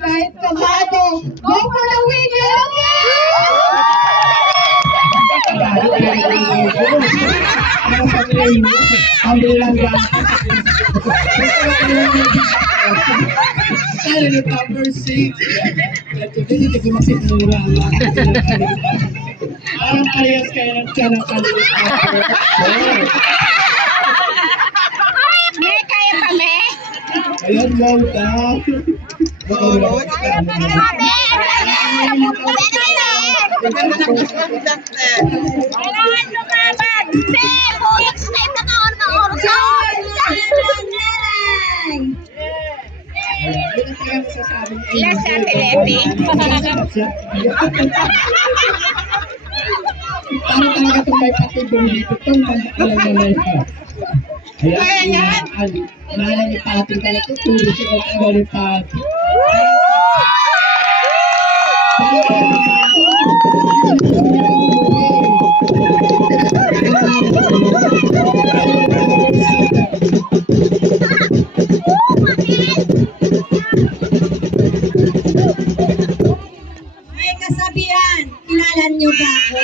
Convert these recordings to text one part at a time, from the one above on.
kahit kabado. Go for the winner! Ang bilang ba? Kaya na number 6. Ito din, hindi ko masinura. Parang parehas kayo ng tiyan ng kalimutan. May kaya pa, me? Ayan, low down. Sabi! Kailangan lumaban! Be! Next time na ka-orson! Ilan sa Telete? Parang talaga itong may patibong dito. Itong banda talaga na ito. Kaya yan. Nala ni Pati talaga. Tuturo siya ang taga ni Pati. May kasabihan, kilala niyo ba ako?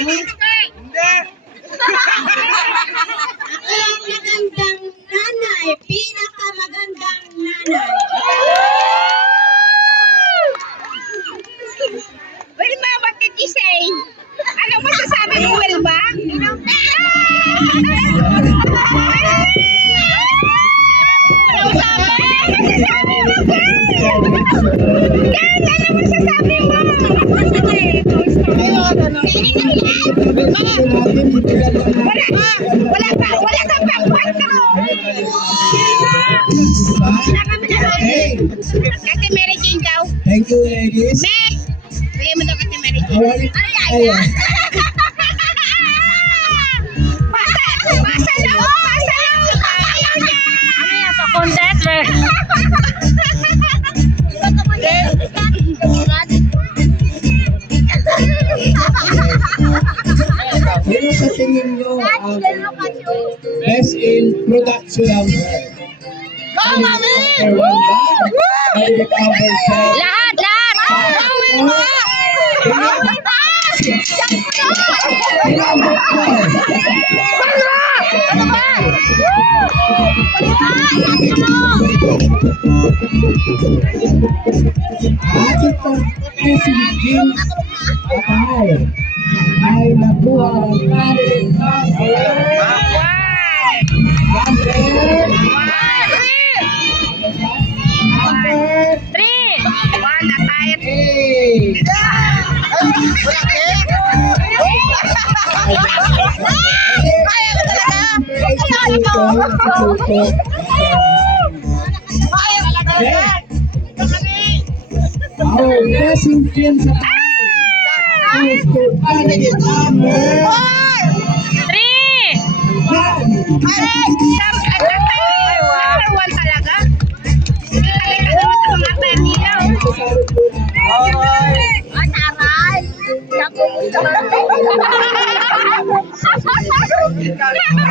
Ako ang magandang nanay, pinakamagandang nanay. Wilma, what did you say? Anong masasabi mo, Wilma? Wala kang pang-kwento. Kati Mary Jane daw. Thank you, ladies. Me! Bigay mo daw Kati Mary Jane. Ay, ay. Pasa lang! Ayaw niya! Ano yan? Sa contest, eh? Sino sa tingin nyo ang best in production number? Go, Mami! Lahat! Lahat! Go, Wilma! Ating pag-president ay nakuha ng kanin Three! One na tayo. Our blessing pin sa tayo is to candidate number Three! Number one talaga. Halika naman sa mga ternilaw. Ay, taray!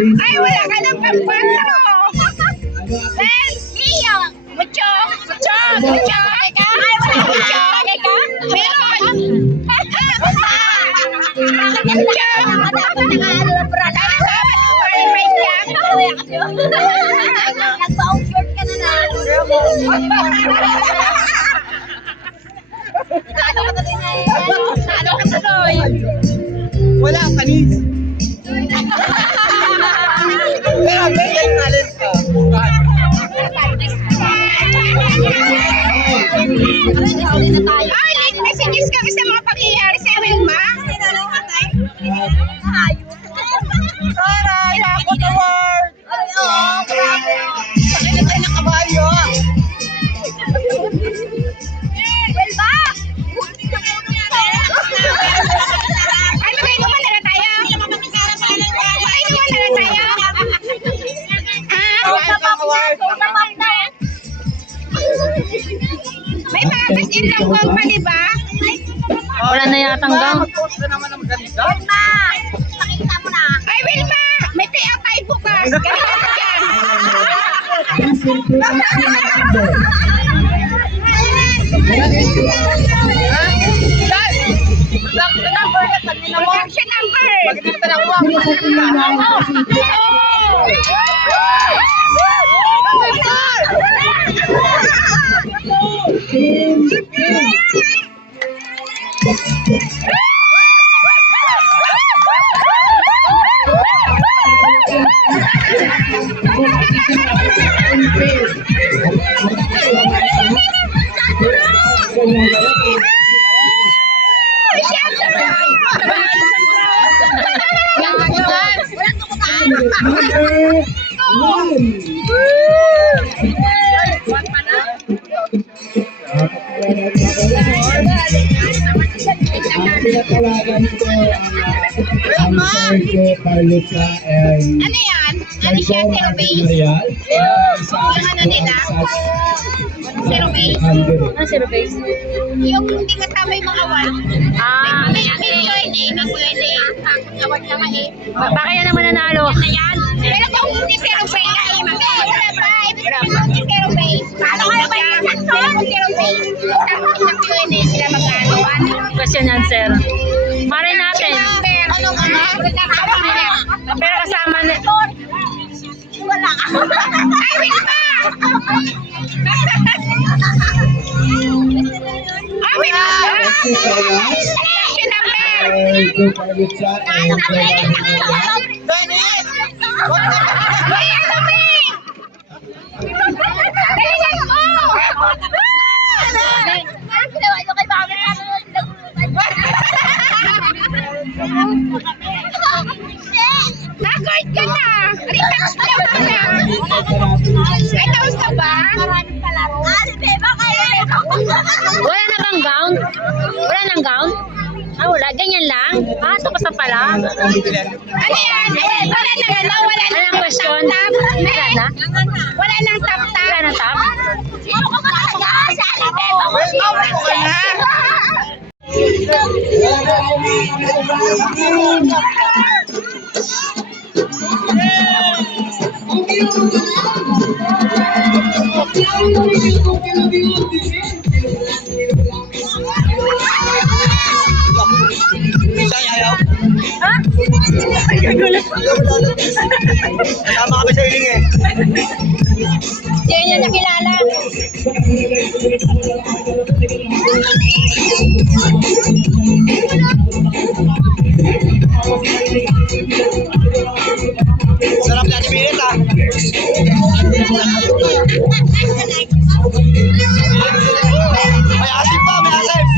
Ay, wala ka ng pampanto. Iyo! Mucho! Mucho! Mucho! Ay, wala ka! Mucho! Meron! Mucho! Nagpa-out short ka na na. Ano ka tuloy? Wala ang kanis. Pero may talent ka. Ay, late messages kami sa mga pangyayari sa Wilma. Taray! Ako to work! Sakay na tayo ng kabalyo. Wilma! Ay, magkainuman na na tayo. Magkainuman na na tayo. May mga kas-in lang company ba? Wala na yatang gang. Mag-post ka naman ng maganda. Wilma! Pakita mo na. Ay, Wilma! May payout tayo bukas. Ganito ka dyan. Basil Production Number. Maraming Number na kanina mo. Production number. Magkita na po. sino sa tingin na ang Basil Number 1. Pinatawagan ko ang Sergio Carluca and Ano yan? Ano siya? Sergio Zero base? Marial. Yung ano nila? Zero base? Ano zero base? Yung hindi kasama yung mga award. Ah, May Q&A. Award na nga eh. baka yan naman nanalo. Na yan. Pero kung hindi zero base, ay wala pa. Hindi zero base. Paano ka naman yung Pero kung zero base, isang Q&A sila mag-ano. Question answer. Maray natin. Ano ka na? Pero kasama na. Wala. Ay, wait pa! Ay, wait pa! Question number! Sergio Carluca and Sergio Marial. Ay, ano ba eh? Dalihan mo! Ano ginawa nyo kay Mami? Nag-guard ka na! Relax ka na! Ay, tapos ka ba? Maraming palaro. Beba kayo! Wala na bang gown? Wala nang gown? Ah, wala. Ganyan lang? Ah, tapos na pala. Ano yan? Wala na gano'n. Wala na Anong question? Wala na? Wala nang tap-tap. Wala na top? Ano ka ba talaga? Sa Alibeba mo siya. Isang ayaw. Kasama kami sa iling eh. Hindi niya nakilala. Sarap na nibilit ah. May asin pa, may asin.